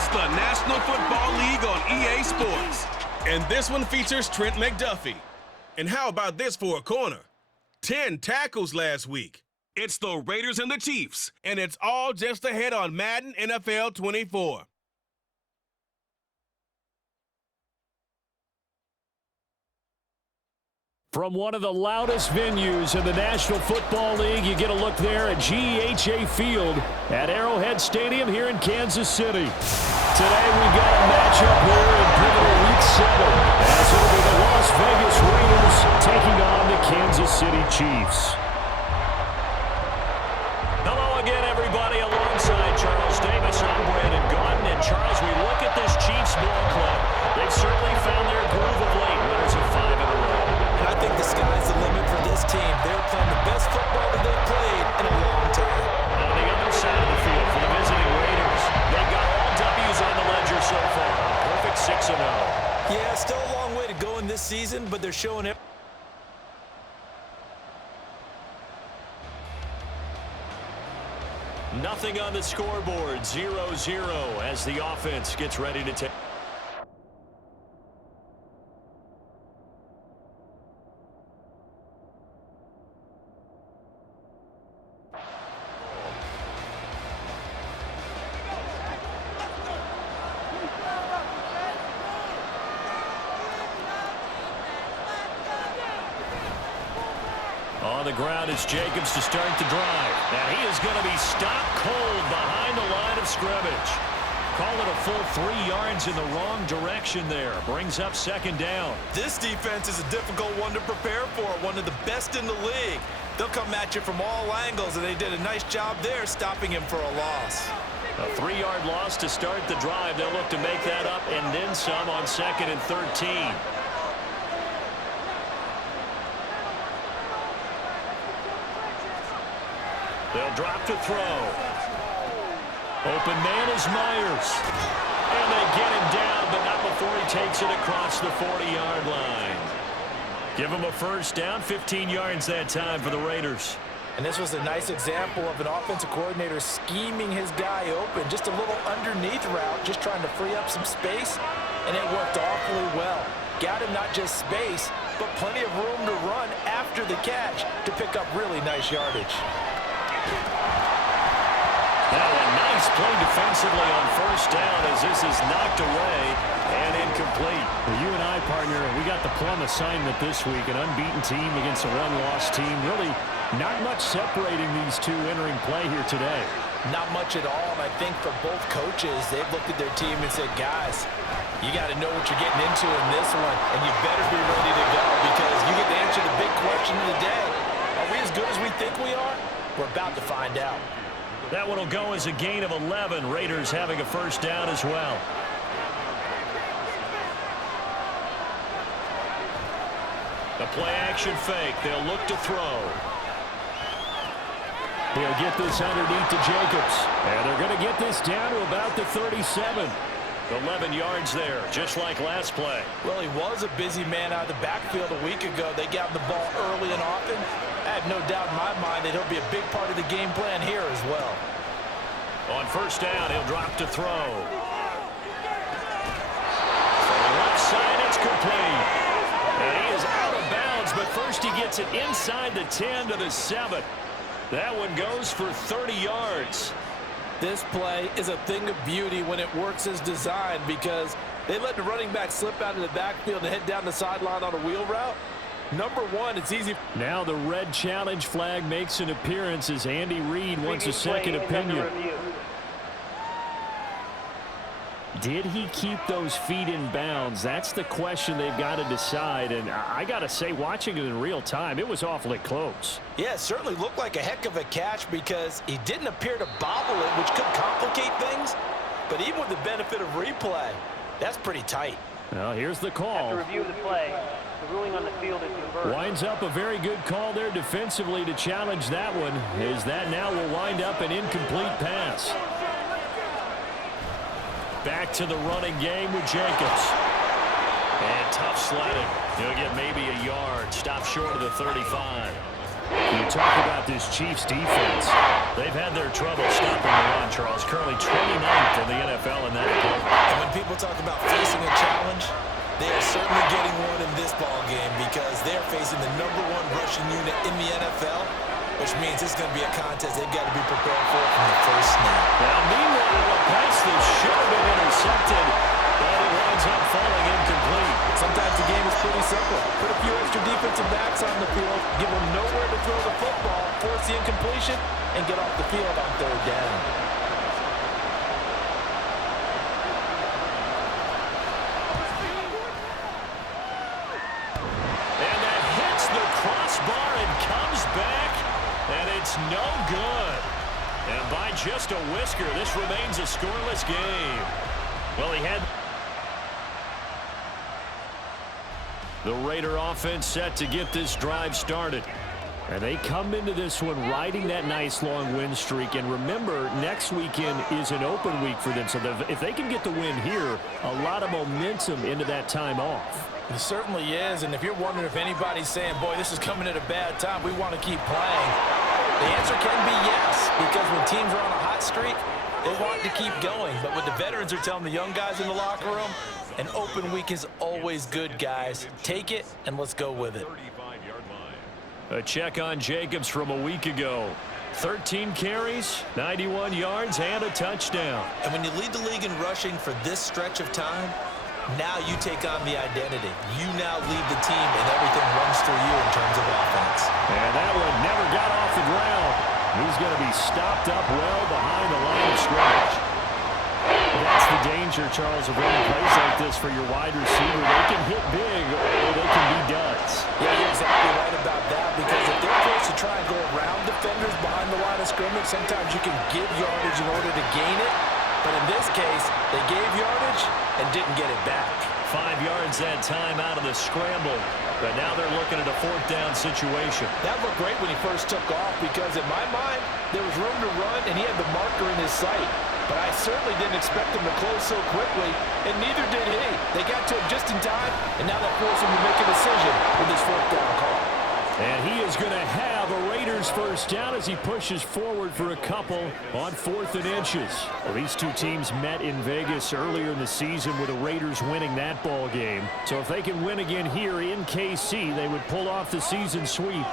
It's the National Football League on EA Sports. And this one features Trent McDuffie. And how about this for a corner? 10 tackles last week. It's the Raiders and the Chiefs, and it's all just ahead on Madden NFL 24. From one of the loudest venues in the National Football League, you get a look there at GEHA Field at Arrowhead Stadium here in Kansas City. Today we've got a matchup here in pivotal Week 7 as it'll be the Las Vegas Raiders taking on the Kansas City Chiefs. Hello again, everybody. Alongside Charles Davis, I'm Brandon Gordon. And Charles, we look at this Chiefs ball club. They've certainly found their groove of late. Winners of 5 in a row. I think the sky's the limit for this team. They're playing the best football that they've played in a long time. On the other side of the field for the visiting Raiders, they've got all W's on the ledger so far. Perfect 6-0. Yeah, still a long way to go in this season, but they're showing it. Nothing on the scoreboard, 0-0 as the offense gets ready to take. On the ground is Jacobs to start the drive. And he is going to be stopped cold behind the line of scrimmage. Call it a full 3 yards in the wrong direction there. Brings up 2nd down. This defense is a difficult one to prepare for, one of the best in the league. They'll come at you from all angles, and they did a nice job there stopping him for a loss. A 3-yard loss to start the drive. They'll look to make that up and then some on 2nd and 13. They'll drop to throw. Open man is Myers. And they get him down, but not before he takes it across the 40-yard line. Give him a first down, 15 yards that time for the Raiders. And this was a nice example of an offensive coordinator scheming his guy open. Just a little underneath route, just trying to free up some space, and it worked awfully well. Got him not just space, but plenty of room to run after the catch to pick up really nice yardage. Now a nice play defensively on first down as this is knocked away and incomplete. Well, you and I, partner, we got the plum assignment this week, an unbeaten team against a one-loss team. Really not much separating these two entering play here today. Not much at all, and I think for both coaches, they've looked at their team and said, guys, you got to know what you're getting into in this one, and you better be ready to go because you get to answer the big question of the day. Are we as good as we think we are? We're about to find out. That one will go as a gain of 11. Raiders having a first down as well. The play action fake. They'll look to throw. He'll get this underneath to Jacobs. And they're going to get this down to about the 37. 11 yards there, just like last play. Well, he was a busy man out of the backfield a week ago. They got the ball early and often. I have no doubt in my mind that he'll be a big part of the game plan here as well. On first down, he'll drop to throw. From the left side, it's complete. And he is out of bounds, but first he gets it inside the 10 to the 7. That one goes for 30 yards. This play is a thing of beauty when it works as designed because they let the running back slip out of the backfield and head down the sideline on a wheel route. Number one, it's easy. Now the red challenge flag makes an appearance as Andy Reid wants a second opinion. Did he keep those feet in bounds? That's the question they've got to decide. And I got to say, watching it in real time, it was awfully close. Yeah, it certainly looked like a heck of a catch because he didn't appear to bobble it, which could complicate things. But even with the benefit of replay, that's pretty tight. Well, here's the call. After review of the play, the ruling on the field is reversed. Winds up a very good call there defensively to challenge that one, as that now will wind up an incomplete pass. Back to the running game with Jacobs. And tough sledding. He'll get maybe a yard. Stop short of the 35. You talk about this Chiefs defense. They've had their trouble stopping the run, Charles. Currently 29th in the NFL in that department. And when people talk about facing a challenge, they are certainly getting one in this ball game because they're facing the #1 rushing unit in the NFL, which means it's going to be a contest they've got to be prepared for from the first snap. Now, meanwhile, a pass that should have been intercepted, but it winds up falling incomplete. Sometimes the game is pretty simple. Put a few extra defensive backs on the field, give them nowhere to throw the football, force the incompletion, and get off the field on 3rd down. And that hits the crossbar and comes back, and it's no good. And by just a whisker, this remains a scoreless game. Well, he had the Raider offense set to get this drive started. And they come into this one riding that nice long win streak. And remember, next weekend is an open week for them. So if they can get the win here, a lot of momentum into that time off. It certainly is. And if you're wondering if anybody's saying, boy, this is coming at a bad time, we want to keep playing, the answer can be yes. Because when teams are on a hot streak, they want to keep going. But what the veterans are telling the young guys in the locker room, an open week is always good, guys. Take it, and let's go with it. A check on Jacobs from a week ago. 13 carries, 91 yards, and a touchdown. And when you lead the league in rushing for this stretch of time, now you take on the identity. You now lead the team, and everything runs through you in terms of offense. And that one never got off the ground. He's going to be stopped up well behind the line of scrimmage. That's the danger, Charles, of running plays like this for your wide receiver. They can hit big or they can be duds. Yeah, you're exactly right about that, because if they're forced to try and go around defenders behind the line of scrimmage, sometimes you can give yardage in order to gain it. But in this case, they gave yardage and didn't get it back. 5 yards that time out of the scramble. But now they're looking at a 4th down situation. That looked great when he first took off, because in my mind, there was room to run and he had the marker in his sight. But I certainly didn't expect him to close so quickly, and neither did he. They got to him just in time, and now that forced him to make a decision with his 4th down call. And he is going to have a Raiders 1st down as he pushes forward for a couple on 4th and inches. Well, these two teams met in Vegas earlier in the season with the Raiders winning that ball game. So if they can win again here in KC, they would pull off the season sweep.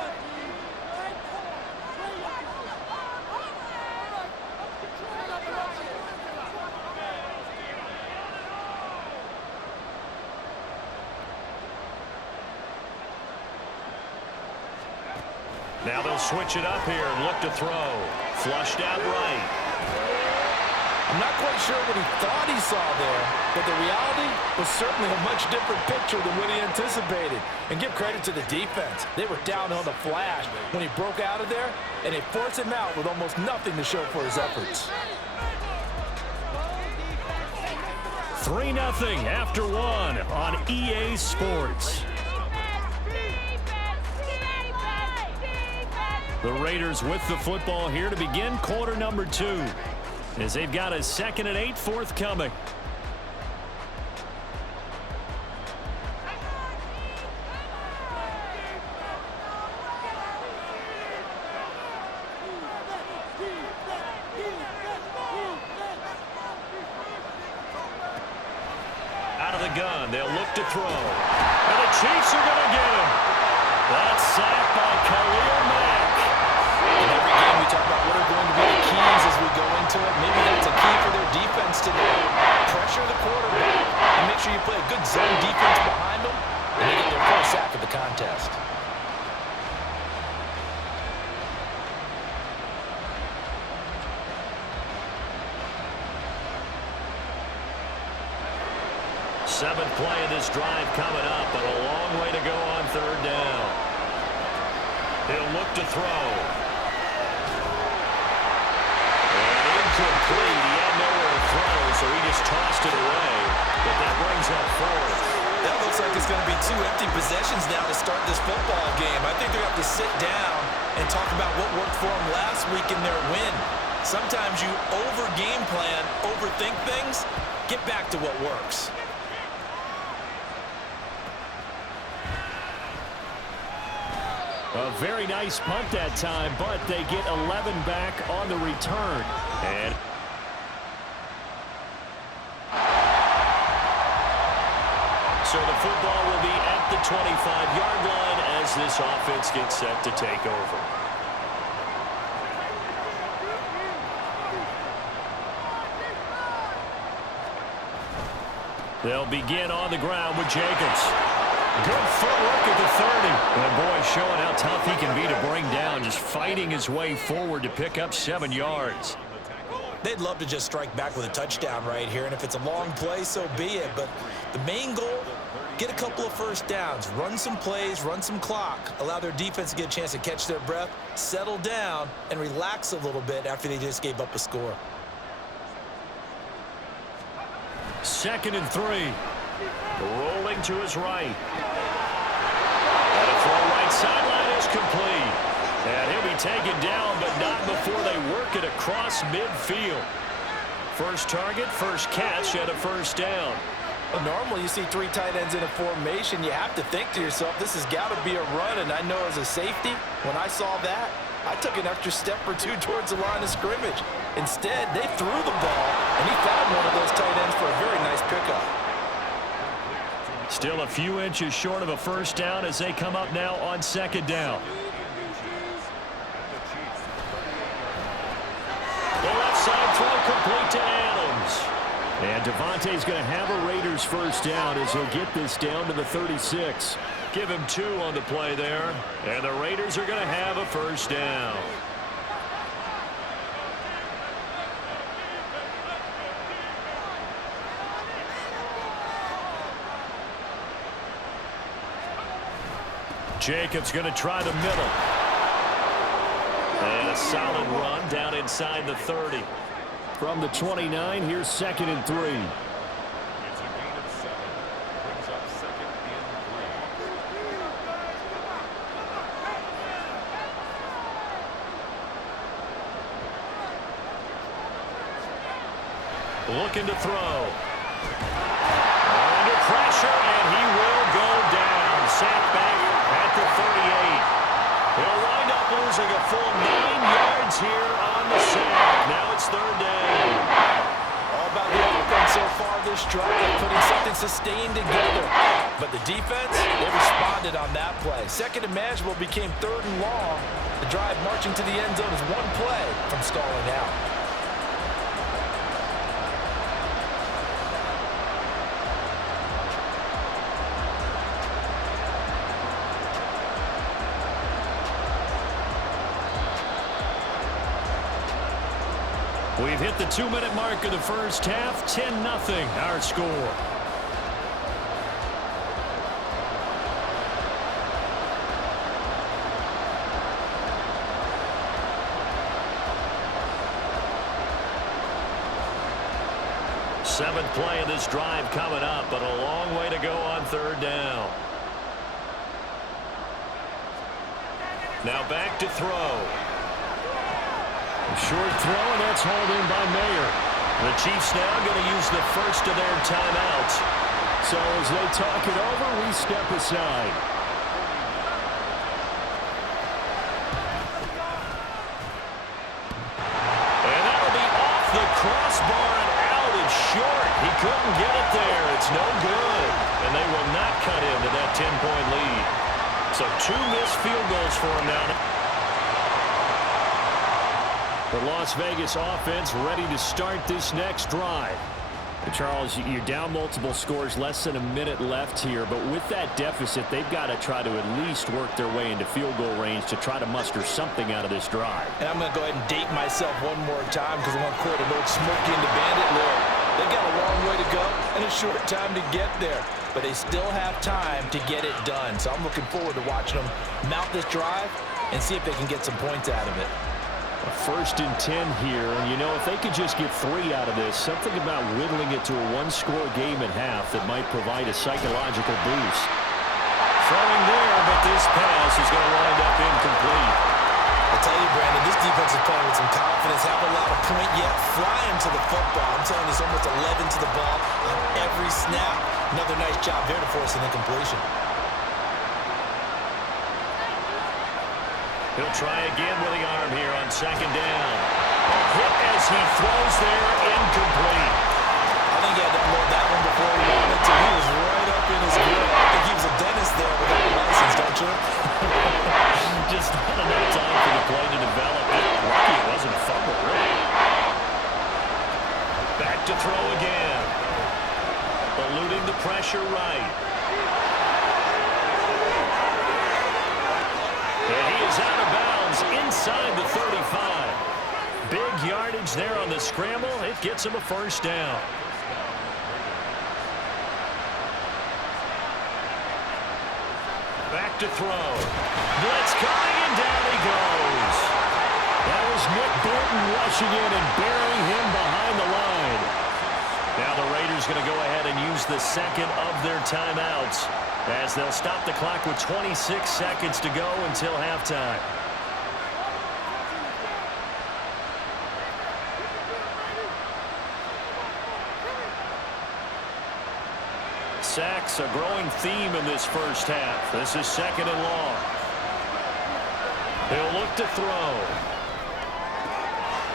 Now they'll switch it up here and look to throw. Flushed out right. I'm not quite sure what he thought he saw there, but the reality was certainly a much different picture than what he anticipated. And give credit to the defense. They were down on the flash when he broke out of there, and they forced him out with almost nothing to show for his efforts. 3-0 after 1 on EA Sports. The Raiders with the football here to begin quarter number 2, as they've got a 2nd and 8 forthcoming. Out of the gun, they'll look to throw. And the Chiefs are going to get him. That's sacked by Khalil Mack. In every game, we talk about what are going to be the keys as we go into it. Maybe that's a key for their defense today. Pressure the quarterback and make sure you play a good zone defense behind them, and they get their first sack of the contest. Seventh play of this drive coming up, but a long way to go on 3rd down. He'll look to throw. And incomplete. He had nowhere to throw, so he just tossed it away. But that brings up 4th. That looks like it's going to be 2 empty possessions now to start this football game. I think they're going to have to sit down and talk about what worked for them last week in their win. Sometimes you over-game plan, overthink things. Get back to what works. A very nice punt that time, but they get 11 back on the return. And so the football will be at the 25-yard line as this offense gets set to take over. They'll begin on the ground with Jacobs. Good footwork at the 30. And boy, showing how tough he can be to bring down, just fighting his way forward to pick up 7 yards. They'd love to just strike back with a touchdown right here, and if it's a long play, so be it. But the main goal, get a couple of first downs, run some plays, run some clock, allow their defense to get a chance to catch their breath, settle down, and relax a little bit after they just gave up a score. 2nd and 3. Rolling to his right. And a throw right sideline is complete. And he'll be taken down, but not before they work it across midfield. First target, first catch, and a first down. Well, normally you see 3 tight ends in a formation. You have to think to yourself, this has got to be a run. And I know as a safety, when I saw that, I took an extra step or 2 towards the line of scrimmage. Instead, they threw the ball, and he found one of those tight ends for a very nice pickup. Still a few inches short of a first down as they come up now on 2nd down. The left side throw complete to Adams. And Devontae's going to have a Raiders first down as he'll get this down to the 36. Give him 2 on the play there. And the Raiders are going to have a first down. Jacobs going to try the middle. And a solid run down inside the 30. From the 29, here's 2nd and 3. It's a gain of 7. Brings up 2nd and 3. Looking to throw. Under pressure, and he will go down. Sacked back at the 38. He'll wind up losing a full 9 yards here on the sack. Now it's 3rd down. All about the offense so far this drive, putting something sustained together. But the defense, they responded on that play. 2nd and manageable became 3rd and long. The drive marching to the end zone is 1 play from stalling out. We've hit the 2-minute mark of the first half. 10-0 our score. Seventh play of this drive coming up, but a long way to go on 3rd down. Now back to throw. Short throw, and that's hauled in by Mayer. The Chiefs now going to use the first of their timeouts. So as they talk it over, we step aside. And that'll be off the crossbar and out. It's short. He couldn't get it there. It's no good. And they will not cut into that 10-point lead. So 2 missed field goals for him now. The Las Vegas offense ready to start this next drive. Charles, you're down multiple scores, less than a minute left here, but with that deficit, they've got to try to at least work their way into field goal range to try to muster something out of this drive. And I'm going to go ahead and date myself one more time because I want to quote an old Smokey and the Bandit lyric. They've got a long way to go and a short time to get there, but they still have time to get it done. So I'm looking forward to watching them mount this drive and see if they can get some points out of it. 1st and 10 here, and you know, if they could just get 3 out of this, something about whittling it to a 1-score game at half that might provide a psychological boost. Throwing there, but this pass is going to wind up incomplete. I tell you, Brandon, this defense is playing with some confidence, haven't allowed a point yet, flying to the football. I'm telling you, it's almost 11 to the ball on every snap. Another nice job there to force an incompletion. He'll try again with the arm here on second down. A hit as he throws there, incomplete. I think he had to unload that one before he wanted to. He was right up in his grill. I think he was a dentist there without a license, don't you? Just not enough time for the play to develop. Lucky it wasn't a fumble, really. Back to throw again. Eluding the pressure right. And he is out of bounds inside the 35. Big yardage there on the scramble. It gets him a first down. Back to throw. Blitz coming, and down he goes. That was Nick Bolton rushing in and burying him behind the line. Now the Raiders going to go ahead and use the second of their timeouts as they'll stop the clock with 26 seconds to go until halftime. Sacks, a growing theme in this first half. This is second and long. He'll look to throw.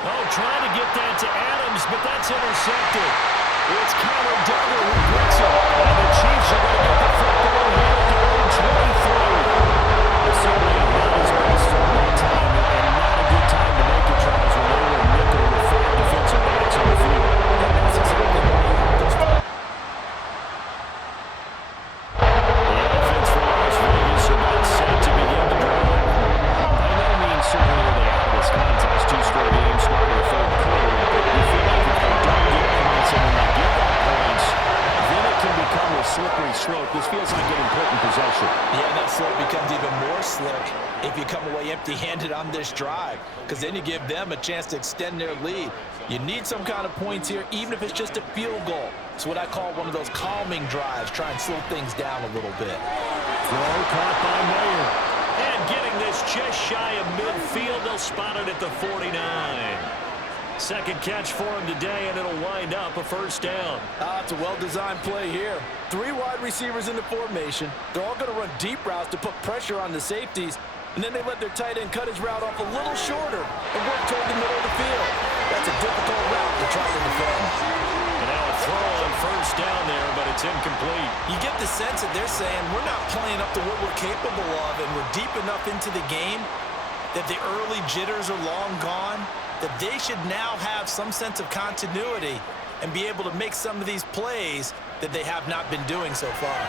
Oh, trying to get that to Adams, but that's intercepted. It's Connor Duggar who gets it. And the Chiefs are going to get the football here at their own 23. It's certainly not his best at that time, and not a good time to make the tries when they were nickel with 5 defensive backs on the field. That's exactly what he had those five. Slippery slope. This feels like an important possession. Yeah, that slope becomes even more slick if you come away empty-handed on this drive, because then you give them a chance to extend their lead. You need some kind of points here, even if it's just a field goal. It's what I call one of those calming drives. Try and slow things down a little bit. Throw caught by Mayer. And getting this just shy of midfield, they'll spot it at the 49. Second catch for him today, and it'll wind up a first down. It's a well-designed play here. 3 wide receivers in the formation. They're all going to run deep routes to put pressure on the safeties, and then they let their tight end cut his route off a little shorter and work toward the middle of the field. That's a difficult route to try to defend. And now a throw on first down there, but it's incomplete. You get the sense that they're saying we're not playing up to what we're capable of, and we're deep enough into the game that the early jitters are long gone, that they should now have some sense of continuity and be able to make some of these plays that they have not been doing so far.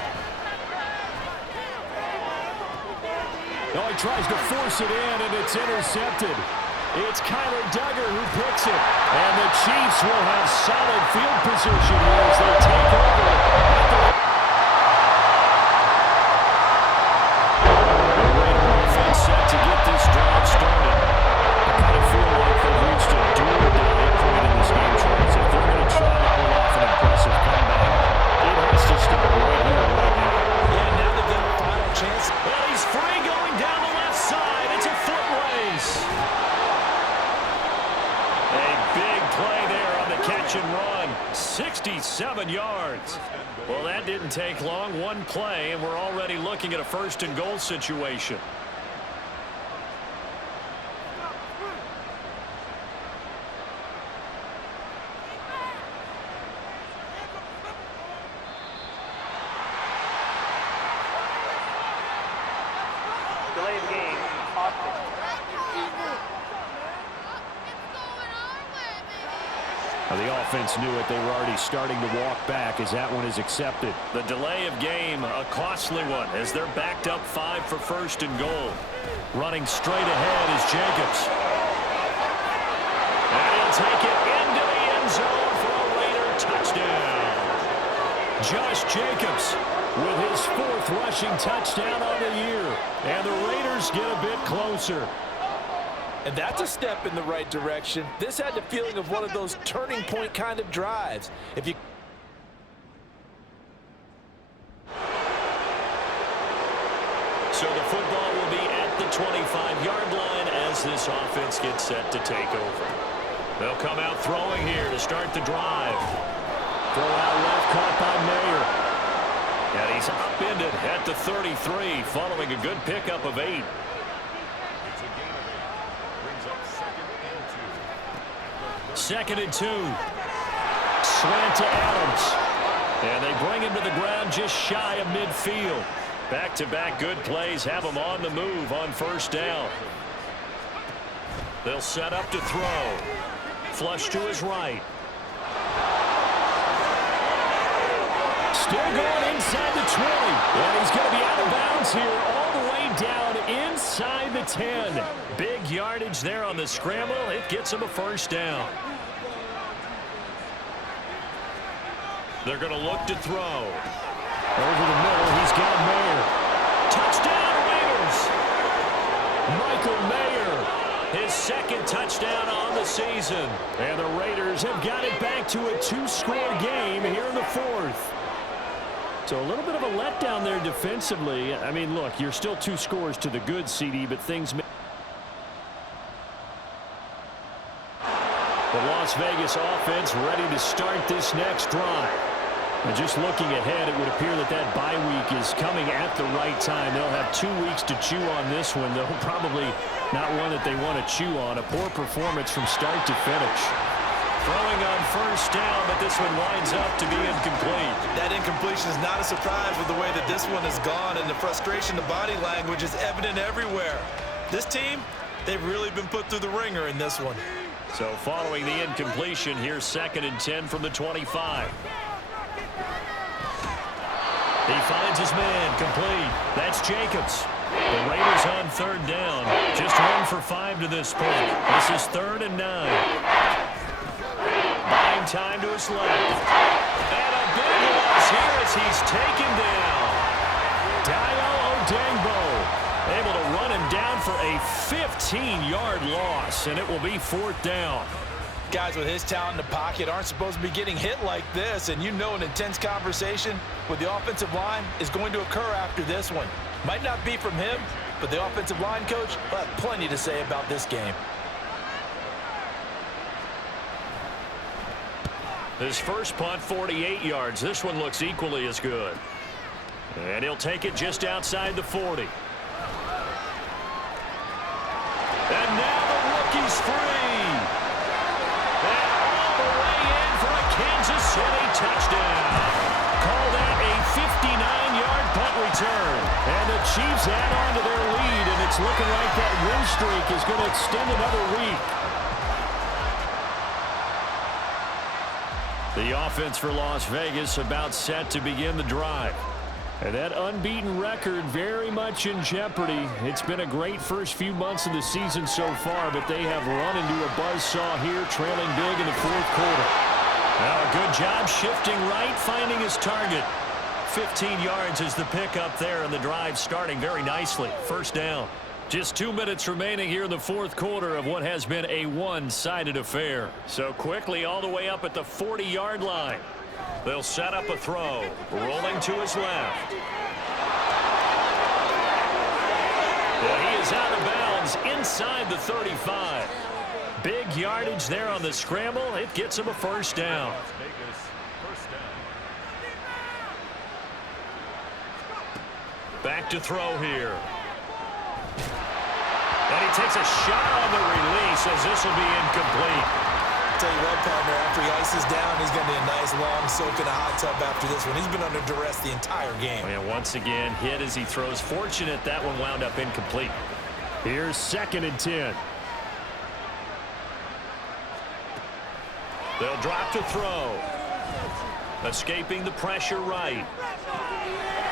Oh, he tries to force it in, and it's intercepted. It's Kyler Duggar who picks it. And the Chiefs will have solid field position here as they take over. The Raider offense set to get this drive started. I kind of feel like they've reached a do-or-die point in this game, Charles. If they're going to try to pull off an impressive comeback, it has to start right here, right now. Yeah, now they've got a final chance. Well, he's free going down the left side. It's a foot race. A big play there on the catch and run. 67 yards. Well, that didn't take long. One play, and we're already looking at a first and goal situation. Delay of game, Austin. Now, the offense knew it. They were already starting to walk back as that one is accepted. The delay of game, a costly one, as they're backed up 5 for first and goal. Running straight ahead is Jacobs. And he'll take it into the end zone for a Raider touchdown. Josh Jacobs with his 4th rushing touchdown on the year. And the Raiders get a bit closer. And that's a step in the right direction. This had the feeling of one of those turning point kind of drives. If you So the football will be at the 25-yard line as this offense gets set to take over. They'll come out throwing here to start the drive. Throw out left, caught by Mayer. And he's upended at the 33 following a good pickup of 8. It's a gain 2nd and 2. Slant to Adams. And they bring him to the ground just shy of midfield. Back-to-back good plays have him on the move on 1st down. They'll set up to throw. Flush to his right. Still going inside the 20. And he's going to be out of bounds here all the way down inside the 10. Big yardage there on the scramble. It gets him a 1st down. They're going to look to throw. Over the middle, he's got Mayer. Touchdown, Raiders! Michael Mayer, his 2nd touchdown on the season. And the Raiders have got it back to a 2-score game here in the 4th. So a little bit of a letdown there defensively. I mean, look, you're still 2 scores to the good, CD, but things may... The Las Vegas offense ready to start this next drive. And just looking ahead, it would appear that that bye week is coming at the right time. They'll have 2 weeks to chew on this one, though probably not one that they want to chew on. A poor performance from start to finish. Throwing on 1st down, but this one winds up to be incomplete. That incompletion is not a surprise with the way that this one has gone, and the frustration, the body language is evident everywhere. This team, they've really been put through the ringer in this one. So following the incompletion, here's 2nd and 10 from the 25. He finds his man, complete. That's Jacobs. The Raiders on 3rd down. Just 1 for 5 to this point. This is 3rd and 9. Buying time to his left. And a big loss here as he's taken down. Dio Odengbo able to run him down for a 15-yard loss, and it will be 4th down. Guys with his talent in the pocket aren't supposed to be getting hit like this, and you know an intense conversation with the offensive line is going to occur after this one. Might not be from him, but the offensive line coach will have plenty to say about this game. His first punt, 48 yards. This one looks equally as good. And he'll take it just outside the 40. And now the rookie's free. And all the way in for a Kansas City touchdown. Call that a 59-yard punt return. And the Chiefs add on to their lead, and it's looking like that win streak is going to extend another week. The offense for Las Vegas about set to begin the drive. And that unbeaten record very much in jeopardy. It's been a great first few months of the season so far, but they have run into a buzzsaw here, trailing big in the 4th quarter. Now a good job shifting right, finding his target. 15 yards is the pickup there, and the drive starting very nicely. 1st down. Just 2 minutes remaining here in the 4th quarter of what has been a one-sided affair. So quickly all the way up at the 40-yard line. They'll set up a throw. Rolling to his left. Well, he is out of bounds inside the 35. Big yardage there on the scramble. It gets him a 1st down. Back to throw here. And he takes a shot on the release as this will be incomplete. Tell you what, partner, after he ices down, he's going to be a nice long soak in a hot tub after this one. He's been under duress the entire game. And once again, hit as he throws. Fortunate that one wound up incomplete. Here's 2nd and 10. They'll drop to throw. Escaping the pressure right.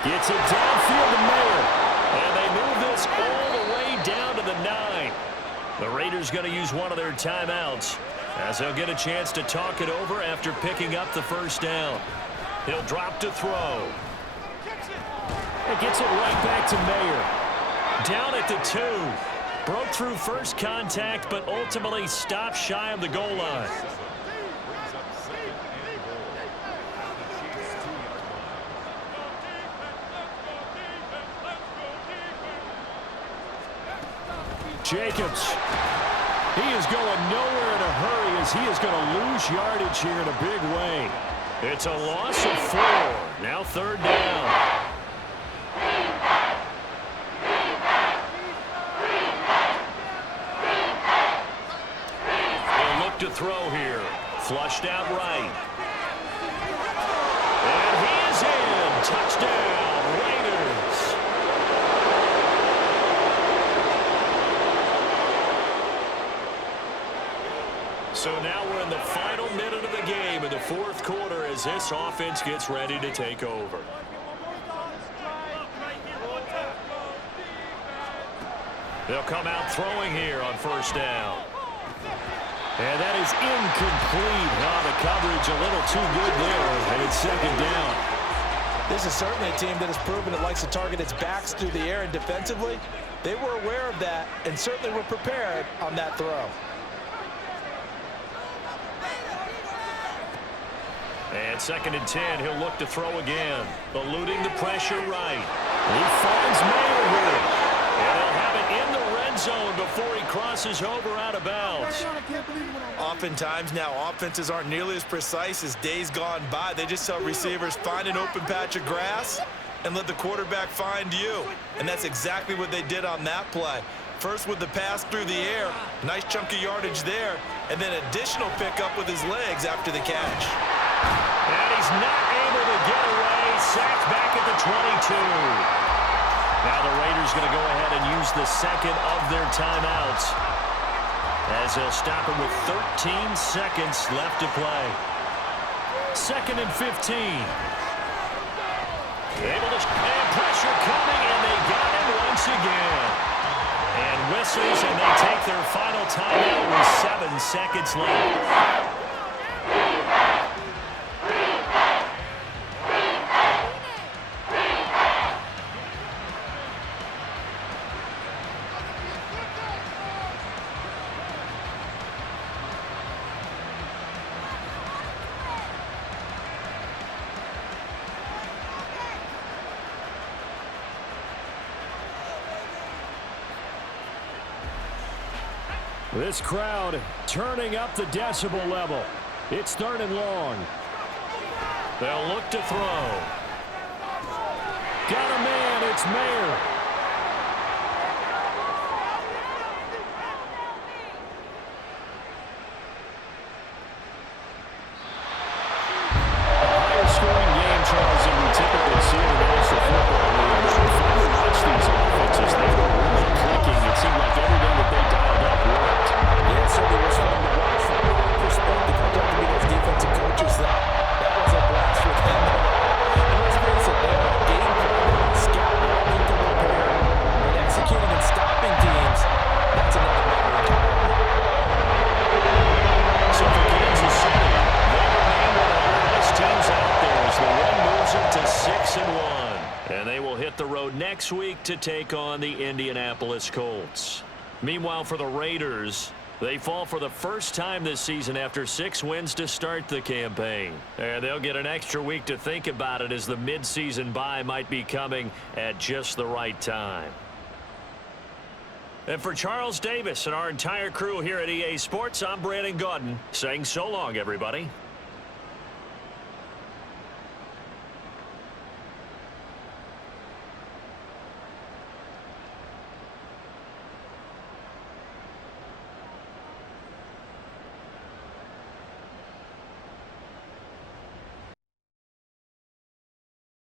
Gets it downfield to Mayer. And they move this all the way down to the 9. The Raiders going to use one of their timeouts, as they'll get a chance to talk it over after picking up the 1st down. He'll drop to throw. It gets it right back to Mayer. Down at the 2. Broke through first contact, but ultimately stopped shy of the goal line. Jacobs. He is going nowhere in a hurry as he is going to lose yardage here in a big way. It's a loss of 4. Now 3rd down. They'll look to throw here. Flushed out right. And he is in. Touchdown, Raiders. So now we're in the final minute of the game in the fourth quarter as this offense gets ready to take over. They'll come out throwing here on first down. And that is incomplete. Oh, the coverage a little too good there, and it's second down. This is certainly a team that has proven it likes to target its backs through the air, and defensively, they were aware of that and certainly were prepared on that throw. And 2nd and 10, he'll look to throw again. Eluding the pressure right. He finds Mayer here. And he'll have it in the red zone before he crosses over out of bounds. Oftentimes now, offenses aren't nearly as precise as days gone by. They just tell receivers, find an open patch of grass and let the quarterback find you. And that's exactly what they did on that play. First with the pass through the air, nice chunk of yardage there, and then additional pickup with his legs after the catch. And he's not able to get away. Sacked back at the 22. Now the Raiders going to go ahead and use the second of their timeouts as they'll stop him with 13 seconds left to play. 2nd and 15. And pressure coming, and they got him once again. And whistles, and they take their final timeout with 7 seconds left. This crowd turning up the decibel level. It's 3rd and long. They'll look to throw. Got a man, it's Mayer. A higher scoring game, Charles, than we typically see in the National Football League. But if you watch these offenses, they were really clicking. It seemed like everything that they dialed up worked. Yeah, it certainly was fun to watch from my perspective. I got to be those defensive coaches that was a blast with them. And let's face it, they are game plan, scouting everything to prepare, and executing and stopping teams. That's another matter entirely. So for Kansas City, they remain one of the hottest teams out there as the win moves them to 6-1. And they will hit the road next week to take on the Indianapolis Colts. Meanwhile, for the Raiders, they fall for the first time this season after 6 wins to start the campaign. And they'll get an extra week to think about it as the midseason bye might be coming at just the right time. And for Charles Davis and our entire crew here at EA Sports, I'm Brandon Gaudin saying so long, everybody.